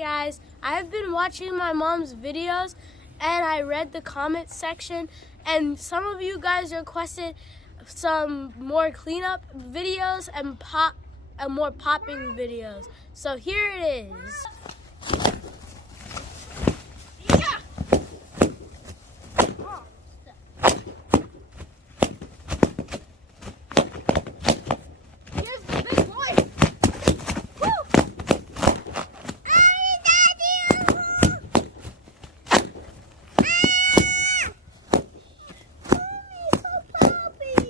guys, I've been watching my mom's videos and I read the comment section and some of you guys requested some more cleanup videos and more popping videos. So here it is.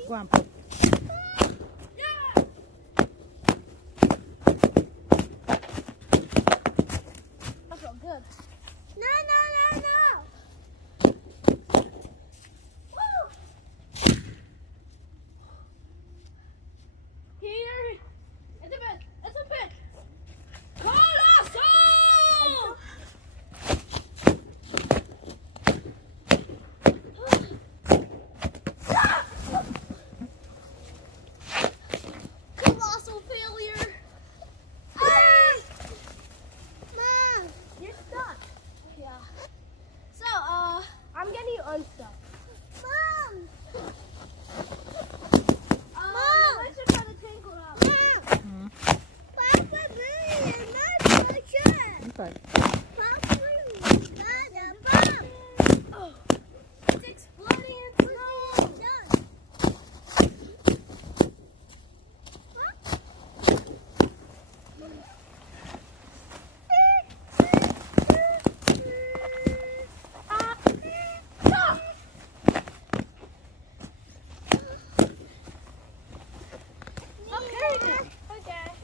Go on, Pop. That's so good. No. Woo! Here, it's a bit. Colossal! Colossal failure. Mom. You're stuck. Yeah. So, I'm getting you unstuck. Mom. My legs are kind of tangled up. Mom. Papa, Mommy, and not my shirt. Okay. Papa, Mom. Oh, it's exploding in snow. Okay.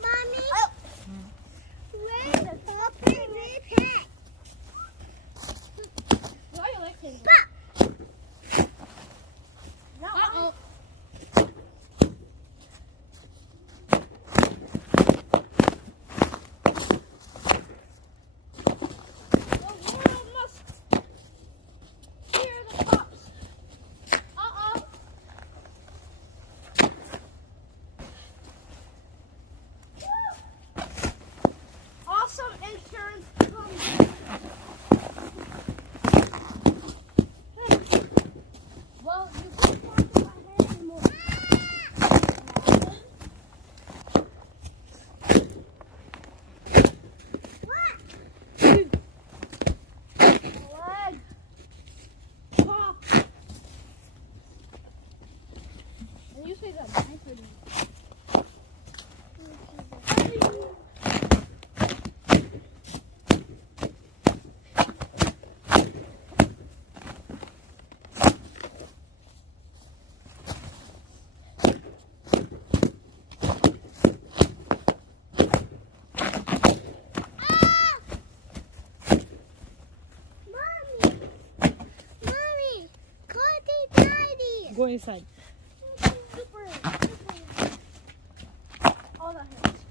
Mommy. Oh. Where's the Papa and pet? Why are your legs tangled? Pop. No. Uh-oh. The world must hear the pops. Uh-oh. Woo! Awesome insurance company. Well, you can't talk to my head anymore. Leg. Pop. And you say that nicely. Mommy, Cody Daddy. Go inside. Super. All that hurts.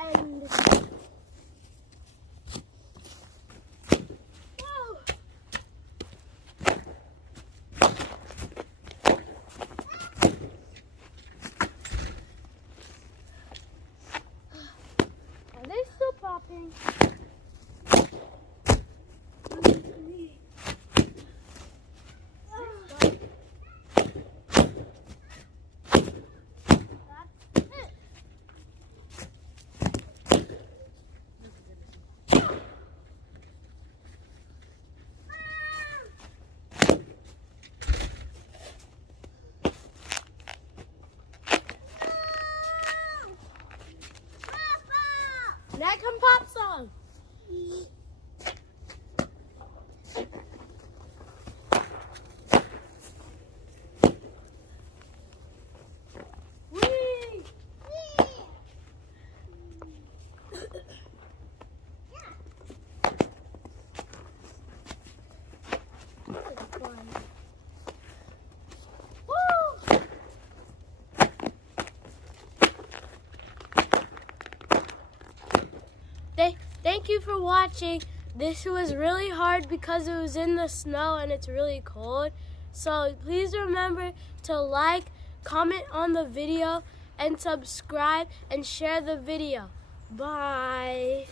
And whoa. Are they still popping? That's it. Now come pop song. Whee! Woo! Thank you for watching. This was really hard because it was in the snow and it's really cold. So please remember to like, comment on the video, and subscribe and share the video. Bye.